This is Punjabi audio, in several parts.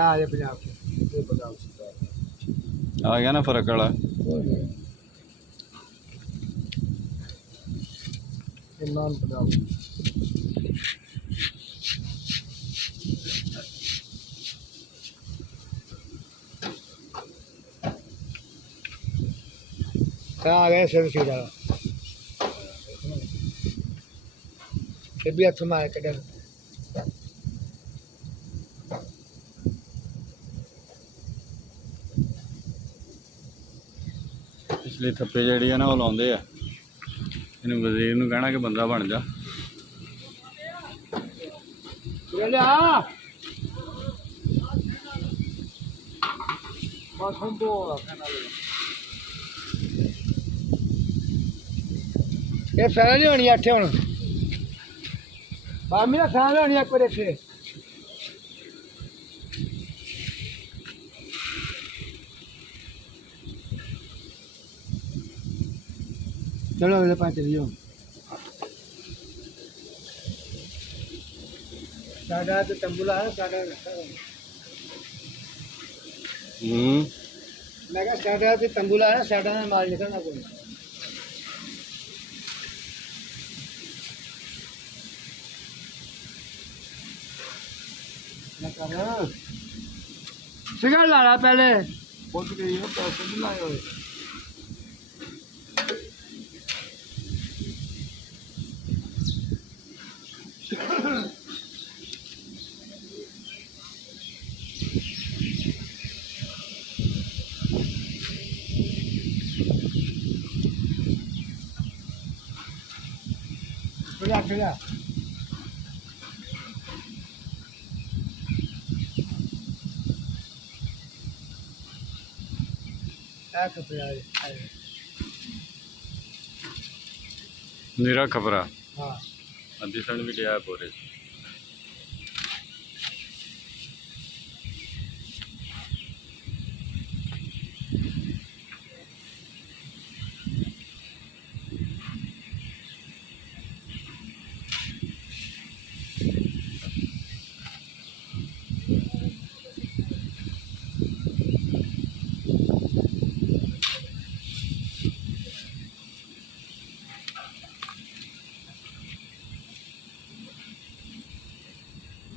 ਆ ਜੇ ਪੰਜਾਬ ਚ ਇਹ ਪੰਜਾਬ ਚ ਆ ਗਿਆ ਨਾ ਫਰਕ ਵਾਲਾ। ਇਹ ਨਾਮ ਪੰਜਾਬ ਆ ਗਿਆ ਸਿਰ ਸੀधा ਇਹ ਵੀ ਹੱਥ ਮਾਰ ਕੱਢ ਪਿਛਲੇ ਥੱਪੇ ਜਿਹੜੀ ਆ ਨਾ ਉਹ ਲਾਉਂਦੇ ਆ। ਇਹਨੂੰ ਵਜ਼ੀਰ ਨੂੰ ਕਹਿਣਾ ਕਿ ਬੰਦਾ ਬਣ ਜਾ। ਲਿਆ ਬਸ ਹੁਣ ਤੋਂ ਇਹ ਫੈਨ ਲਿਆਉਣੀ ਆ ਇੱਥੇ ਹੁਣ ਬਾਮੀ ਦਾ ਫੈਨ ਲਿਆਉਣੀ ਆ ਕੋਈ ਇੱਥੇ चलो अगले पाँच चलिए साढ़ा तो तंबूला है साढ़ा मैं कहा साढ़ा तो तंबूला है साढ़ा में माल निकलना कोई सिगरेट ला रहा पहले बहुत गई है पैसे भी लाए हुए बढ़िया नीरा खबरा हाँ अद्धी सन भी लिया पूरे।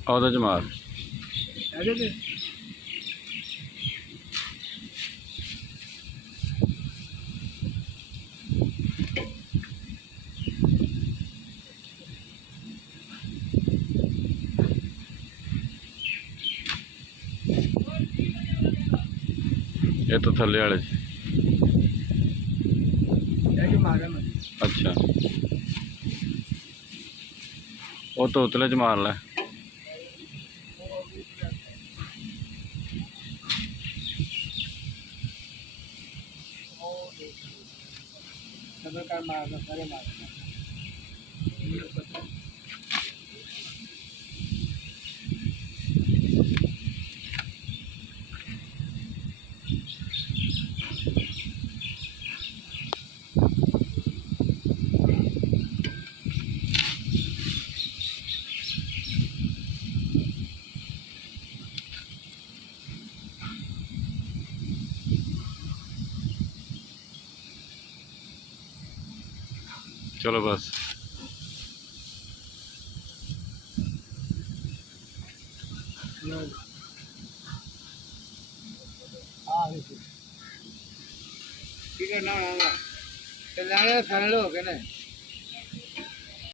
ਉਹਦੇ ਚ ਮਾਰ ਇਹ ਤਾਂ ਥੱਲੇ ਵਾਲੇ ਚ। ਅੱਛਾ ਉਹ ਤਾਂ ਉਤਲੇ ਚ ਮਾਰ ਲੈ। चलो बस ठीक है ना लाने फैनल हो गए ना।